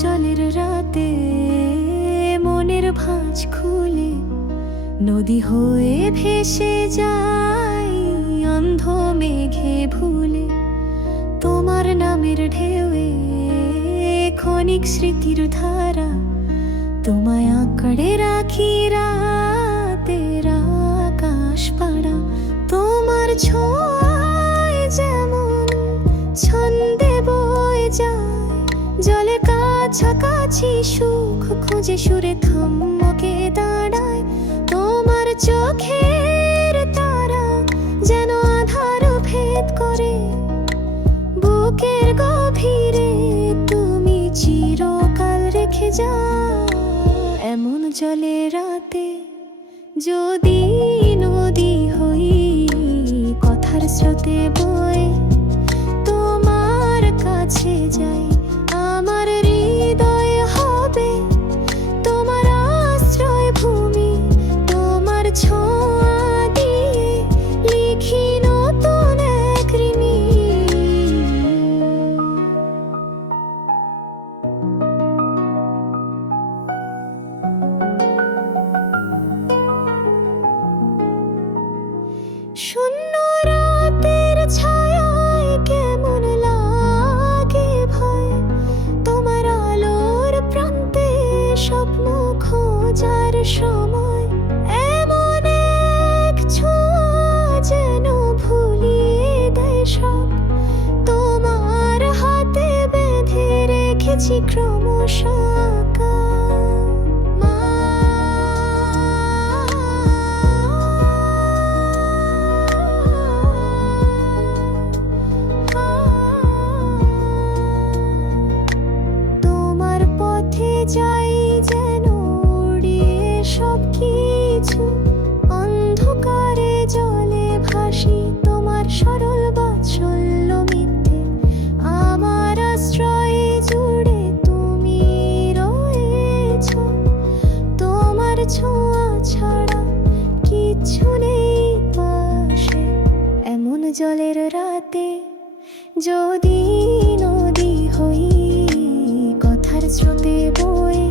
জলের রাতে মনের ভাঁজ খুলে নদী হয়ে ভেসে যায় অন্ধ মেঘে ভুলে। তোমার নামের ঢেউয়ে ক্ষণিক স্মৃতির ধারা, তোমায় আঁকড়ে রাখি রাতের আকাশ পাড়া। তোমার ছোঁয়ায় যেমন ছন্দে বয়ে যায় জলে কাছাকাছি সুখ খুঁজে সুরে থমকে দাঁড়ায়। তোমার চোখের তারা যেন আধার ভেদ করে বুকের গভীরে, তুমি চিরকাল রেখে যাও। এমন জলে রাতে যদি নদী হই কথার স্রোতে বয়ে তোমার কাছে যাই, আমার হৃদয় হবে তোমার আশ্রয় ভূমি। তোমার ছোঁয়া দিয়ে লিখি নতুন এক ঋণী। শূন্য রাতের ছায়ায় কেমন লাগে ভয়, তোমার আলোর প্রান্তে স্বপ্ন খোঁজার সময়। এমন এক ছোঁয়া যেন ভুলিয়ে দেয় সব, তোমার হাতে বেঁধে রেখেছি ক্রমশ আঁকা। যাই যেন উড়িয়ে সব কিছু, অন্ধকারে জলে ভাসি তোমার সরল বাৎসল্য মিথ্যে। আমার আশ্রয়ে জুড়ে তুমি রয়েছ, তোমার ছোঁয়া ছাড়া কিচ্ছু নেই পাশে। এমন জলের রাতে যদি নদী হই কথার স্রোতে বয়ে